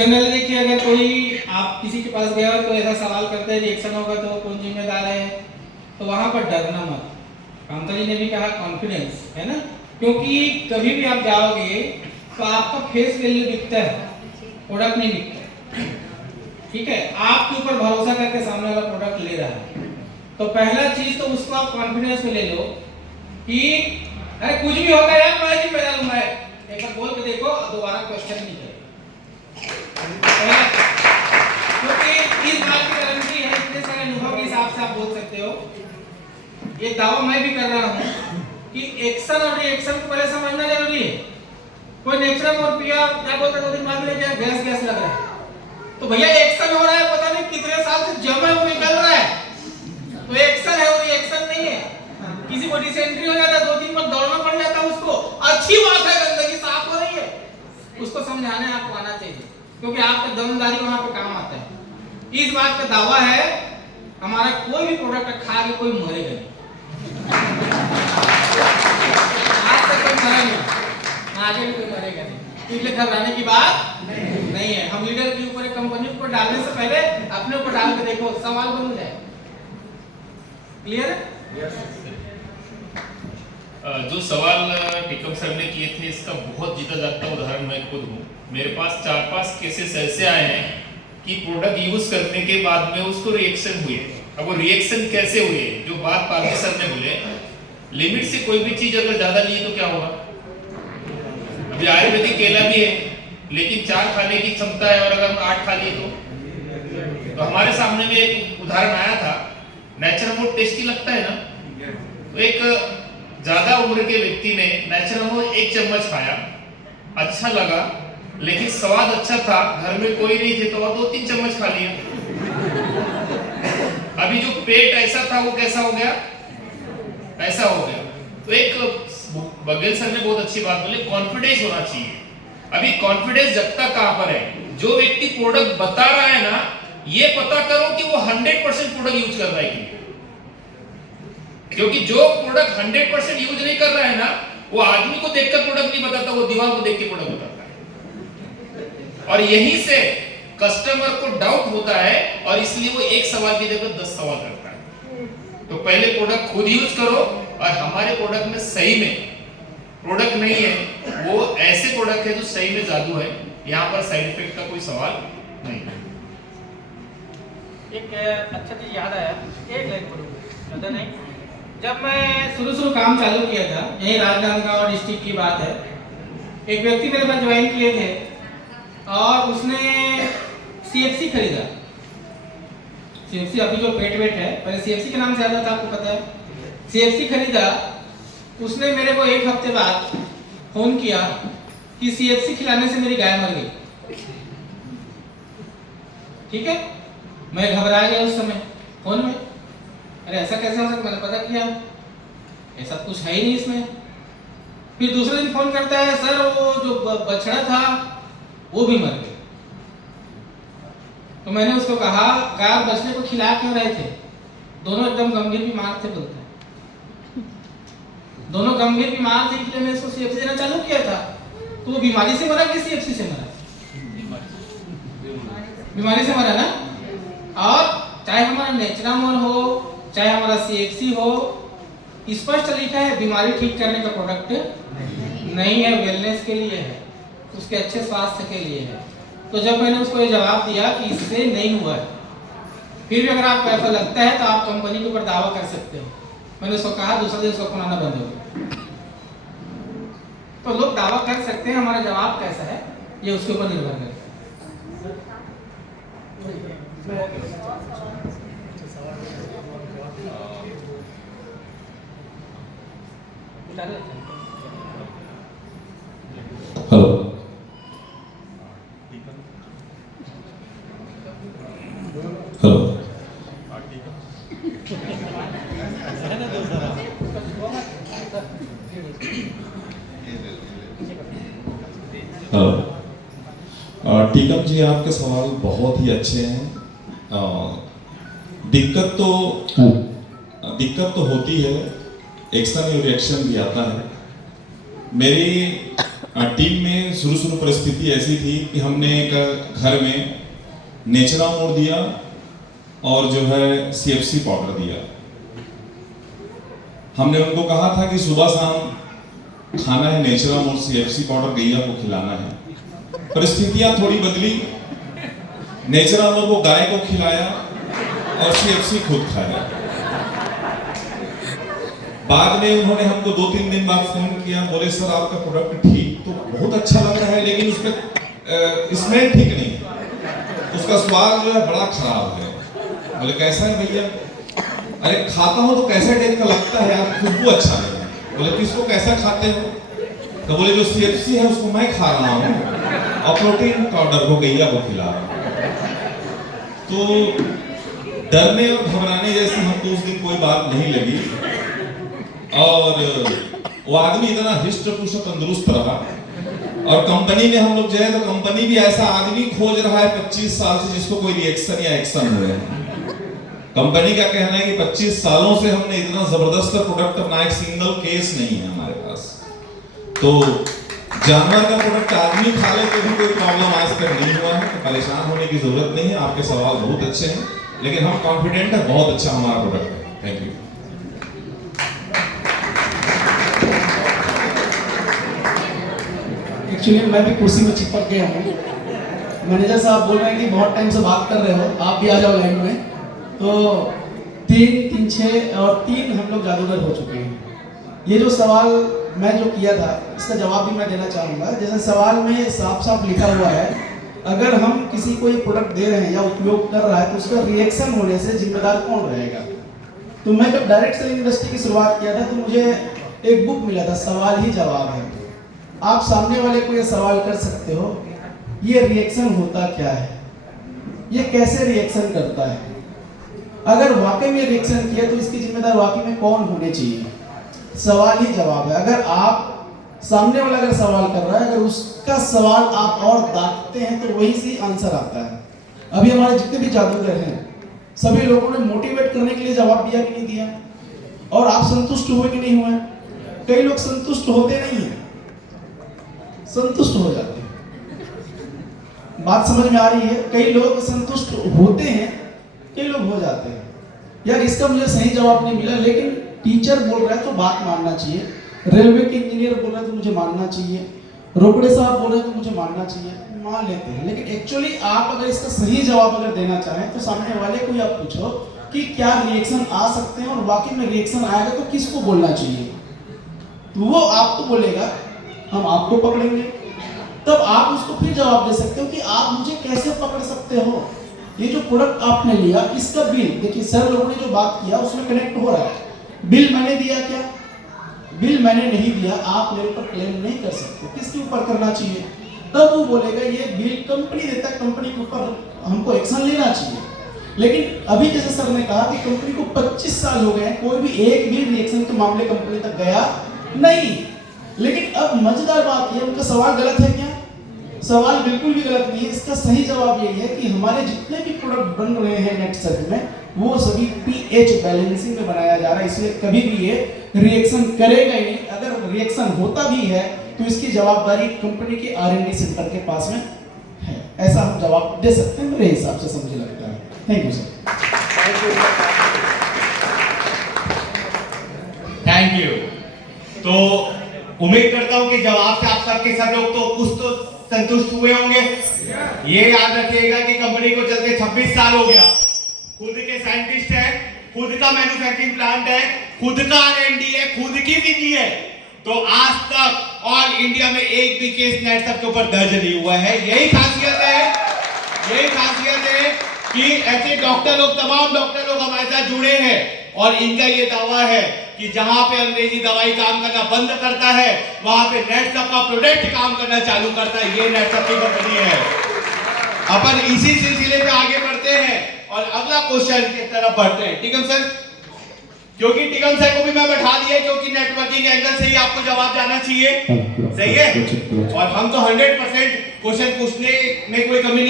Generally देखिए, अगर कोई आप किसी के पास गया हो तो ऐसा सवाल करते हैं रिएक्शन होगा तो कौन जिम्मेदार है, तो वहां पर डरना मत। कांता जी ने भी कहा कॉन्फिडेंस है ना, क्योंकि कभी भी आप जाओगे तो आपका फेस वैल्यू दिखता है, प्रोडक्ट नहीं दिखता। ठीक है, आपके ऊपर भरोसा करके सामने वाला प्रोडक्ट ले रहा है, तो पहला चीज तो उसको आप कॉन्फिडेंस में ले लो कि अरे कुछ भी होगा यार, मैं जिम्मेदार हूं। मैं एक बार बोल के देखो, दोबारा क्वेश्चन नहीं करें, क्योंकि इस बात की गारंटी है, इतने सारे अनुभव के हिसाब से आप बोल सकते हो। ये दावा मैं भी कर रहा हूं कि एक्शन और रिएक्शन को पहले समझना जरूरी है। कोई नेचुरल और पिया क्या बोलता है, 2 दिन बाद में क्या गैस गैस लग रहा है, तो भैया एक्शन हो रहा है, पता नहीं कितने साल से जमा है वो निकल रहा है, तो एक्शन है और रिएक्शन नहीं है। किसी को डिसेंट्री हो जाता है, 2 दिन बाद दौड़ना पड़ जाता है, उसको अच्छी बात है, गंदगी साफ हो रही है, उसको समझाने आपको आना चाहिए, क्योंकि आपका दमदारी वहां पे काम आता है। इस बात का दावा है, हमारा कोई भी प्रोडक्ट खा के कोई मरेगा नहीं, आज तक कोई मरा नहीं, आगे भी कोई मरेगा नहीं, इसलिए घबराने की बात नहीं है। हम लीडर के ऊपर, एक कंपनी के ऊपर डालने से पहले अपने ऊपर डाल के देखो, सवाल बन जाए। क्लियर है? जो सवाल टिकम सर ने किए थे, इसका बहुत जीता जागता उदाहरण मैं खुद हूँ। मेरे पास 4-5 केसेस ऐसे आए हैं कि प्रोडक्ट यूज करने के बाद में उसको रिएक्शन हुए। अब वो रिएक्शन कैसे हुए, जो बात पालवी सर ने बोले, लिमिट से कोई भी चीज अगर ज्यादा ली तो क्या होगा। अभी आयुर्वेदिक केला भी है, लेकिन 4 खाने की क्षमता है, और अगर हम 8 खा लिए तो हमारे सामने में एक उदाहरण आया था। नेचुरल बहुत टेस्टी लगता है ना, तो एक ज्यादा उम्र के व्यक्ति ने नेचुरल 1 चम्मच खाया, अच्छा लगा, लेकिन स्वाद अच्छा था, घर में कोई नहीं थे तो वह 2-3 चम्मच खा लिया। अभी जो पेट ऐसा था वो कैसा हो गया, ऐसा हो गया। तो एक बघेल सर ने बहुत अच्छी बात बोली, कॉन्फिडेंस होना चाहिए। अभी कॉन्फिडेंस जगता कहां पर है, जो व्यक्ति प्रोडक्ट बता रहा है ना, ये पता करो कि वो 100% प्रोडक्ट यूज कर रहा है कि, क्योंकि जो प्रोडक्ट 100% यूज नहीं कर रहा है ना, वो आदमी को देखकर प्रोडक्ट नहीं बताता, वो दीवार को देख के प्रोडक्ट बताता है। और यहीं से कस्टमर को डाउट होता है, और इसलिए वो एक सवाल की जगह 10 सवाल करता है। तो पहले प्रोडक्ट खुद यूज करो, और हमारे प्रोडक्ट में सही में प्रोडक्ट नहीं है, वो ऐसे प्रोडक्ट है जो सही में जादू है, यहाँ पर साइड इफेक्ट का कोई सवाल नहीं है। एक अच्छा चीज याद आया, एक लाइन बोलूंगा, ज्यादा नहीं। जब मैं शुरू काम चालू किया था, यही राजनांदगांव डिस्ट्रिक्ट की बात है, एक व्यक्ति मेरे पास ज्वाइन किए थे और उसने सीएफसी खरीदा। सीएफसी अभी जो पेट वेट है, पहले सीएफसी के नाम से आता था, आपको पता है। सीएफसी खरीदा, उसने मेरे को 1 हफ्ते बाद फोन किया कि सीएफसी खिलाने से मेरी गाय मर गई। ठीक है, मैं घबरा गया उस समय फोन में, अरे ऐसा कैसे हो सकता, मैंने पता किया ऐसा कुछ है ही नहीं इसमें। फिर दूसरे दिन फोन करता है, सर वो जो बछड़ा था वो भी मर गया। तो मैंने उसको कहा, गाय और बछड़े को खिला क्यों रहे थे, दोनों एकदम गंभीर बीमार थे, बोलते हैं दोनों गंभीर बीमार थे, इसलिए मैं इसको सीएफसी देना चालू किया था। तो वो बीमारी से मरा कि सीएफसी से मरा, बीमारी से मरा ना। और चाहे हमारा नेचुरामोर हो, चाहे हमारा सीएफसी हो, स्पष्ट लिखा है बीमारी ठीक करने का प्रोडक्ट नहीं है, वेलनेस के लिए है, उसके अच्छे स्वास्थ्य के लिए है। तो जब मैंने उसको ये जवाब दिया कि इससे नहीं हुआ है, फिर भी अगर आपको ऐसा लगता है तो आप कंपनी के ऊपर दावा कर सकते हो। मैंने उसको कहा, दूसरे दिन उसका फोन आना बंद हो गया। तो लोग दावा कर सकते हैं, हमारा जवाब कैसा है ये उसके ऊपर निर्भर करता है। हेलो, हेलो, टीकम जी, आपके सवाल बहुत ही अच्छे हैं। दिक्कत तो होती है, एक्शन और रिएक्शन भी आता है। मेरी टीम में शुरू परिस्थिति ऐसी थी कि हमने एक घर में नेचरामोर दिया और जो है CFC पाउडर दिया। हमने उनको कहा था कि सुबह शाम खाना है नेचरामोर CFC पाउडर, गैया को खिलाना है। परिस्थितियां थोड़ी बदली, नेचरामोर को गाय को खिलाया और CFC खुद खाया। बाद में उन्होंने हमको 2-3 दिन बाद फोन किया, बोले सर आपका प्रोडक्ट ठीक तो बहुत अच्छा लग रहा है, लेकिन उसमें स्मेल ठीक नहीं है, उसका स्वाद जो है बड़ा खराब है। बोले कैसा है भैया? अरे खाता हूँ तो कैसा टाइप का लगता है यार, खुशबू अच्छा नहीं है। बोले किसको कैसा खाते हो? तो बोले जो CFC है उसको मैं खा रहा हूँ और प्रोटीन पाउडर को गैया को खिला रहा हूँ। तो डरने और घबराने जैसी हमको उस दिन कोई बात नहीं लगी और वो आदमी इतना हिस्ट पुष्ट तंदुरुस्त रहा। और कंपनी में हम लोग जाए तो कंपनी भी ऐसा आदमी खोज रहा है 25 साल से जिसको कोई रिएक्शन या एक्शन हुए हैं। कंपनी का कहना है कि 25 सालों से हमने इतना जबरदस्त प्रोडक्ट अपना, एक सिंगल केस नहीं है हमारे पास। तो जानवर का प्रोडक्ट आदमी खा ले तो भी कोई प्रॉब्लम आज तक नहीं हुआ है, तो परेशान होने की जरूरत नहीं है। आपके सवाल बहुत अच्छे हैं, लेकिन हम कॉन्फिडेंट है बहुत अच्छा हमारा प्रोडक्ट है। Thank you. एक्चुअली मैं भी कुर्सी में चिपक गया हूँ। मैनेजर साहब बोल रहे हैं कि बहुत टाइम से बात कर रहे हो, आप भी आ जाओ लाइन में। तो 3, 6 और 3 हम लोग जादूगर हो चुके हैं। ये जो सवाल मैं जो किया था इसका जवाब भी मैं देना चाहूँगा। जैसे सवाल में साफ साफ लिखा हुआ है, अगर हम किसी को ये प्रोडक्ट दे रहे हैं या उपयोग कर रहा है तो उसका रिएक्शन होने से जिम्मेदार कौन रहेगा। तो मैं जब डायरेक्ट सेलिंग इंडस्ट्री की शुरुआत किया था तो मुझे एक बुक मिला था, सवाल ही जवाब है। आप सामने वाले को ये सवाल कर सकते हो, ये रिएक्शन होता क्या है, ये कैसे रिएक्शन करता है। अगर वाकई में रिएक्शन किया तो इसकी जिम्मेदार वाकई में कौन होने चाहिए। सवाल ही जवाब है। अगर आप सामने वाला अगर सवाल कर रहा है, अगर उसका सवाल आप और दागते हैं तो वही से आंसर आता है। अभी हमारे जितने भी जादूगर हैं सभी लोगों ने मोटिवेट करने के लिए जवाब दिया कि नहीं दिया, और आप संतुष्ट हुए कि नहीं हुए। कई लोग संतुष्ट होते नहीं हैं, संतुष्ट हो जाते हैं। बात समझ में आ रही है। कई लोग संतुष्ट होते हैं, कई लोग हो जाते हैं। यार इसका मुझे सही जवाब नहीं मिला, लेकिन टीचर बोल रहा है तो बात मानना चाहिए, रेलवे के इंजीनियर बोल रहे हैं तो मुझे मानना चाहिए, रोकड़े साहब बोल रहे हैं तो मुझे मानना चाहिए, मान लेते हैं। लेकिन एक्चुअली आप अगर इसका सही जवाब अगर देना चाहें तो सामने वाले को ही आप पूछो कि क्या रिएक्शन आ सकते हैं, और वाकई में रिएक्शन आएगा तो किसको बोलना चाहिए। तो वो आपको बोलेगा, हम आपको पकड़ेंगे, तब आप उसको फिर जवाब दे सकते हो कि आप मुझे कैसे पकड़ सकते हो। ये जो प्रोडक्ट आपने लिया इसका बिल देखिए, सर लोगों ने जो बात किया उसमें कनेक्ट हो रहा है। बिल मैंने दिया क्या? बिल मैंने नहीं दिया, आप मेरे ऊपर क्लेम नहीं कर सकते। किसके ऊपर करना चाहिए? तब वो बोलेगा ये बिल कंपनी देता है, कंपनी के ऊपर हमको एक्शन लेना चाहिए। लेकिन अभी जैसे सर ने कहा कि कंपनी को 25 साल हो गए, कोई भी एक भी रिएक्शन के मामले कंपनी तक गया नहीं। लेकिन अब मजेदार बात ये, उनका सवाल गलत है क्या? सवाल बिल्कुल भी गलत नहीं है। इसका सही जवाब यही है कि हमारे जितने भी प्रोडक्ट बन रहे हैं नेट सर्च में वो सभी pH बैलेंसिंग में बनाया जा रहा है, इसलिए कभी भी ये रिएक्शन करेगा ही नहीं। अगर रिएक्शन होता भी है तो इसकी जवाबदारी कंपनी के R&D सेंटर के पास में है। ऐसा हम जवाब दे सकते हैं मेरे हिसाब से, समझे लगता है। Thank you sir. Thank you. तो उम्मीद करता हूं कि जवाब से आप सबके सब लोग तो कुछ तो संतुष्ट हुए होंगे। ये याद रखिएगा कि कंपनी को चलते 26 साल हो गया, खुद के साइंटिस्ट है, खुद का मैन्युफैक्चरिंग प्लांट है, खुद का R&D है, खुद की विधि है। तो आज तक ऑल इंडिया में एक भी केस नेट सब के ऊपर दर्ज नहीं हुआ है। यही खासियत है कि ऐसे डॉक्टर लोग, तमाम डॉक्टर लोग हमारे साथ जुड़े हैं और इनका ये दावा है कि जहां पे अंग्रेजी दवाई काम करना बंद करता है वहां पे नेटसप का प्रोडक्ट काम करना चालू करता है। ये नेटसप की कंपनी है। अपन इसी सिलसिले पे आगे बढ़ते हैं और अगला क्वेश्चन की तरफ बढ़ते हैं। टिकम सर, क्योंकि टिकम सर को भी मैं बैठा दिया क्योंकि नेटवर्किंग एंगल से ही आपको जवाब जाना चाहिए। सही है, और हम तो 100% क्वेश्चन पूछने में कोई कमी नहीं